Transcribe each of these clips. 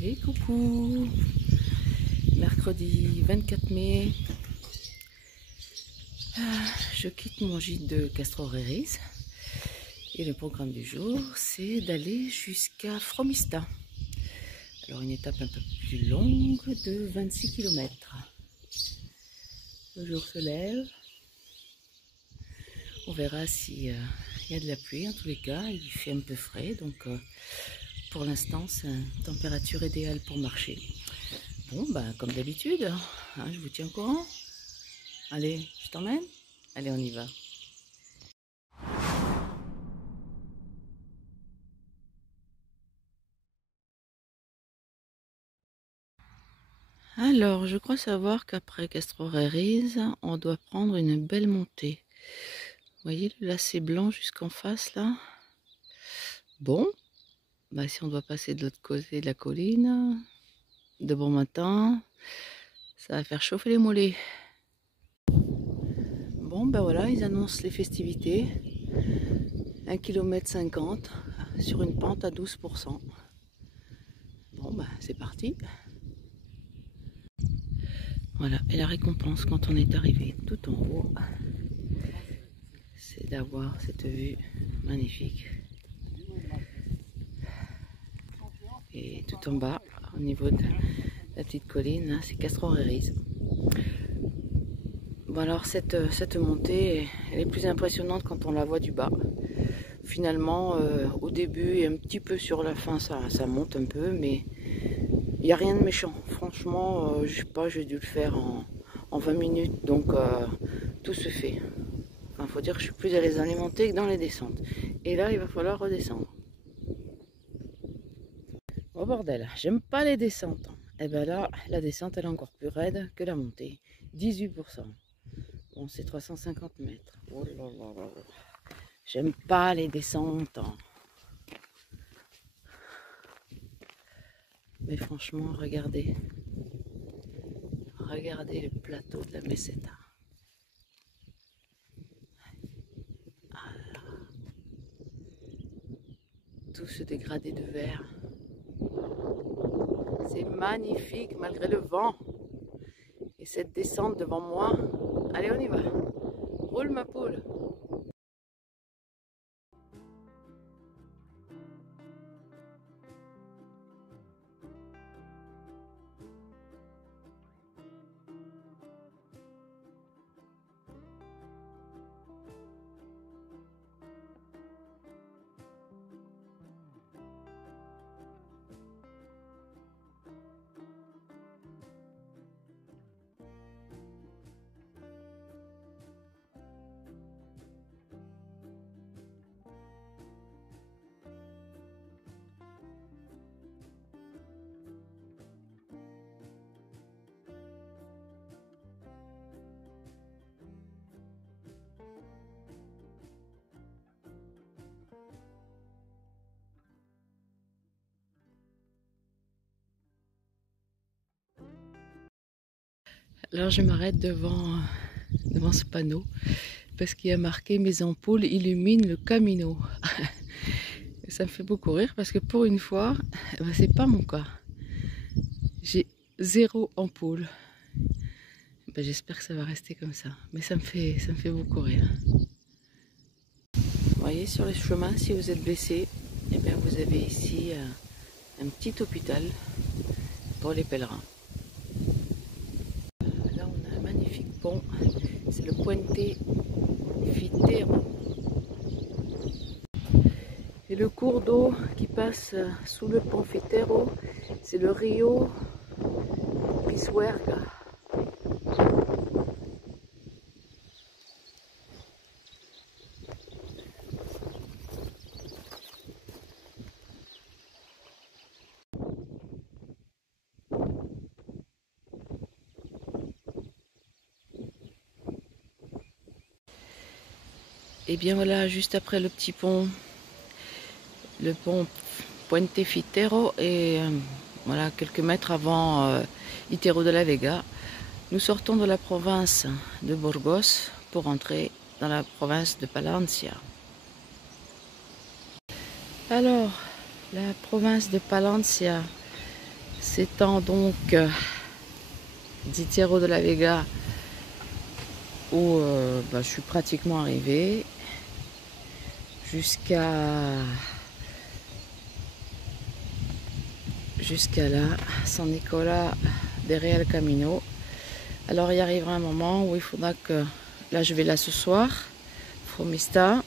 Et coucou, mercredi 24 mai, je quitte mon gîte de Castroreries et le programme du jour c'est d'aller jusqu'à Fromista. Alors une étape un peu plus longue de 26 km. Le jour se lève, on verra s'il y a de la pluie. En tous les cas il fait un peu frais, donc pour l'instant c'est une température idéale pour marcher. Bon, bah, comme d'habitude, hein, je vous tiens au courant. Allez, je t'emmène? Allez, on y va. Alors, je crois savoir qu'après Castroreries, on doit prendre une belle montée. Vous voyez le lacet blanc jusqu'en face, là? Bon, bah, si on doit passer de l'autre côté de la colline, de bon matin, ça va faire chauffer les mollets. Bon, ben voilà, ils annoncent les festivités. 1,50 km sur une pente à 12%. Bon, ben c'est parti. Voilà, et la récompense quand on est arrivé tout en haut, c'est d'avoir cette vue magnifique. Et tout en bas, au niveau de la petite colline, c'est Castroreries. Bon alors cette montée, elle est plus impressionnante quand on la voit du bas. Finalement, au début et un petit peu sur la fin, ça monte un peu, mais il n'y a rien de méchant. Franchement, je sais pas, j'ai dû le faire en 20 minutes, donc tout se fait. Enfin, faut dire que je suis plus à l'aise dans les montées que dans les descentes. Et là, il va falloir redescendre. Oh bordel, j'aime pas les descentes. Et ben là, la descente, elle est encore plus raide que la montée. 18%. Bon, c'est 350 mètres. Oh là là là là. J'aime pas les descentes. Mais franchement, regardez. Regardez le plateau de la Meseta. Tout ce dégradé de verre. C'est magnifique malgré le vent. Et cette descente devant moi. Allez, on y va. Roule ma poule. Alors je m'arrête devant ce panneau parce qu'il y a marqué mes ampoules illuminent le camino. Ça me fait beaucoup rire parce que pour une fois, ben, c'est pas mon cas. J'ai 0 ampoule. Ben, j'espère que ça va rester comme ça, mais ça me fait beaucoup rire. Vous voyez sur le chemin, si vous êtes blessé, eh bien vous avez ici un petit hôpital pour les pèlerins. Là on a un magnifique pont, c'est le Puente Fitero. Et le cours d'eau qui passe sous le pont Fitero, c'est le Rio Pisuerga. Et bien voilà, juste après le petit pont, le pont Puente Fitero, et voilà, quelques mètres avant Hierro de la Vega, nous sortons de la province de Burgos pour entrer dans la province de Palencia. Alors, la province de Palencia, S'étend donc d'Hierro de la Vega où je suis pratiquement arrivée jusqu'à là, San Nicolas de Real Camino. Alors il arrivera un moment où il faudra que, là je vais là ce soir, Fromista,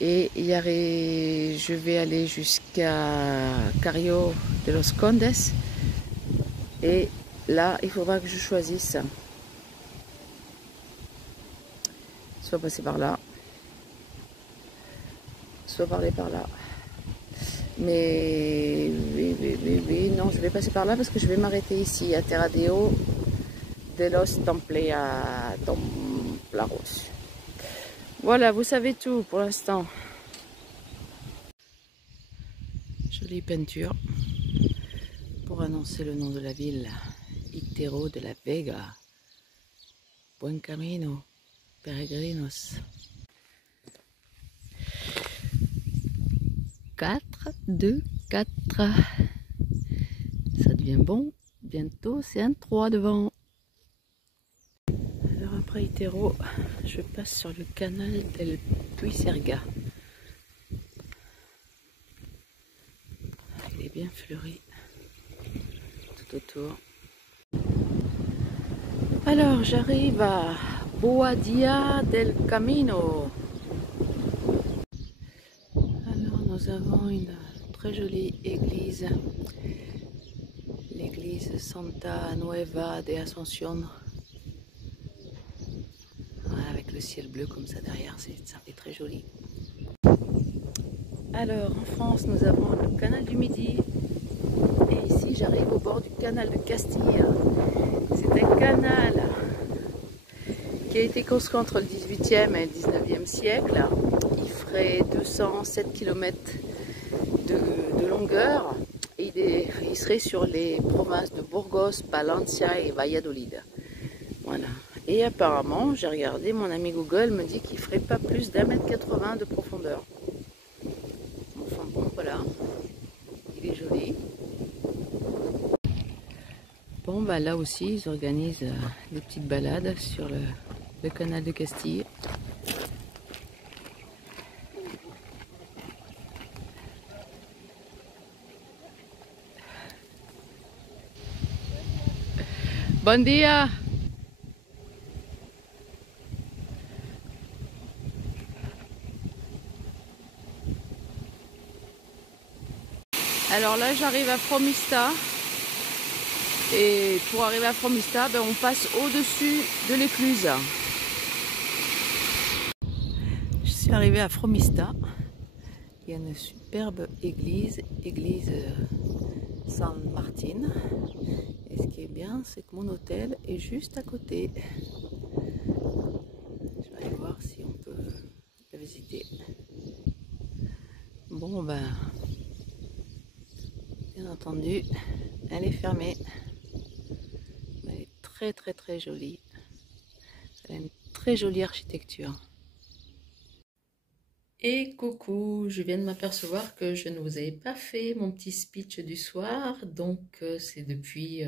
et je vais aller jusqu'à Cario de los Condes, et là il faudra que je choisisse, soit passer par là, soit parler par là. Mais oui, non, je vais passer par là parce que je vais m'arrêter ici à Terradeo de los Templaros. Voilà, vous savez tout pour l'instant. Jolie peinture pour annoncer le nom de la ville. Hierro de la Vega. Buen camino, peregrinos. 4, 2, 4. Ça devient bon. Bientôt, c'est un 3 devant. Alors après Hierro, je passe sur le canal del Puigcerdà. Il est bien fleuri tout autour. Alors j'arrive à Boadilla del Camino. Alors nous avons une très jolie église, l'église Santa Nueva de Asunción, avec le ciel bleu comme ça derrière, ça fait très joli. Alors en France nous avons le canal du Midi, et ici j'arrive au bord du canal de Castille. C'est un canal qui a été construit entre le 18e et le 19e siècle. Il ferait 207 km de longueur et il serait sur les provinces de Burgos, Palencia et Valladolid. Voilà. Et apparemment, j'ai regardé, mon ami Google me dit qu'il ferait pas plus d'1,80 m de profondeur. Enfin bon, voilà. Il est joli. Bon, bah là aussi, ils organisent des petites balades sur le canal de Castille. Bon dia! Alors là, j'arrive à Fromista. Et pour arriver à Fromista, on passe au-dessus de l'écluse. Je suis arrivée à Fromista. Il y a une superbe église San Martin. Et ce qui est bien, c'est que mon hôtel est juste à côté. Je vais aller voir si on peut la visiter. Bon, bien entendu, elle est fermée. Elle est très très très jolie. Elle a une très jolie architecture. Et coucou, je viens de m'apercevoir que je ne vous avais pas fait mon petit speech du soir, donc c'est depuis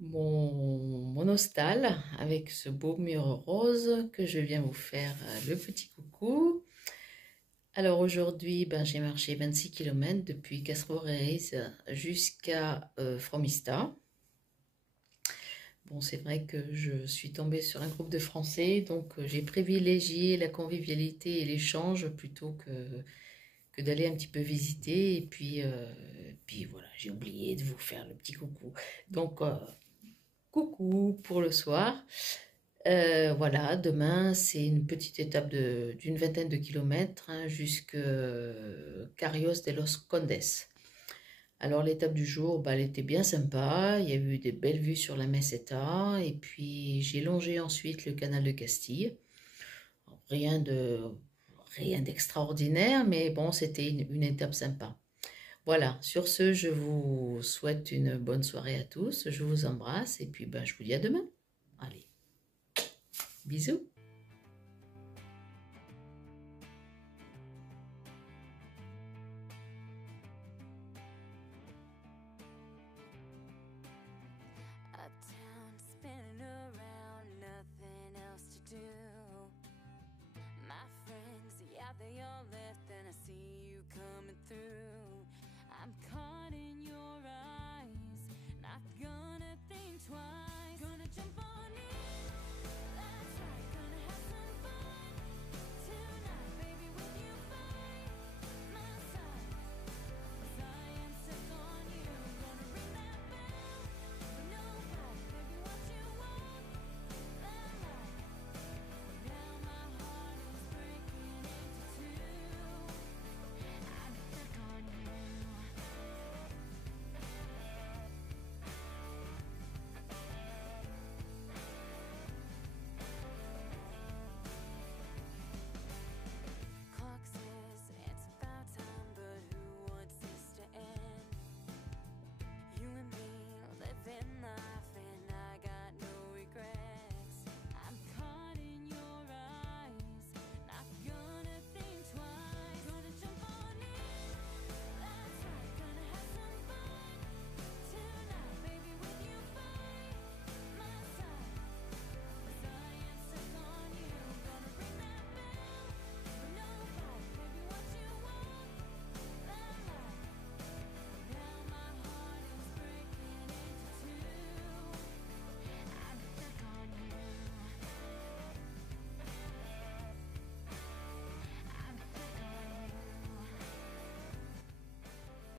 mon hostel avec ce beau mur rose que je viens vous faire le petit coucou. Alors aujourd'hui, j'ai marché 26 km depuis Castro Reis jusqu'à Fromista. Bon, c'est vrai que je suis tombée sur un groupe de Français, donc j'ai privilégié la convivialité et l'échange plutôt que d'aller un petit peu visiter. Et puis voilà, j'ai oublié de vous faire le petit coucou. Donc, coucou pour le soir. Voilà, demain, c'est une petite étape d'une vingtaine de kilomètres jusqu'à Carios de los Condes. Alors l'étape du jour, elle était bien sympa, il y a eu des belles vues sur la Meseta, et puis j'ai longé ensuite le canal de Castille. Rien d'extraordinaire, mais bon, c'était une étape sympa. Voilà, sur ce, je vous souhaite une bonne soirée à tous, je vous embrasse, et puis je vous dis à demain. Allez, bisous.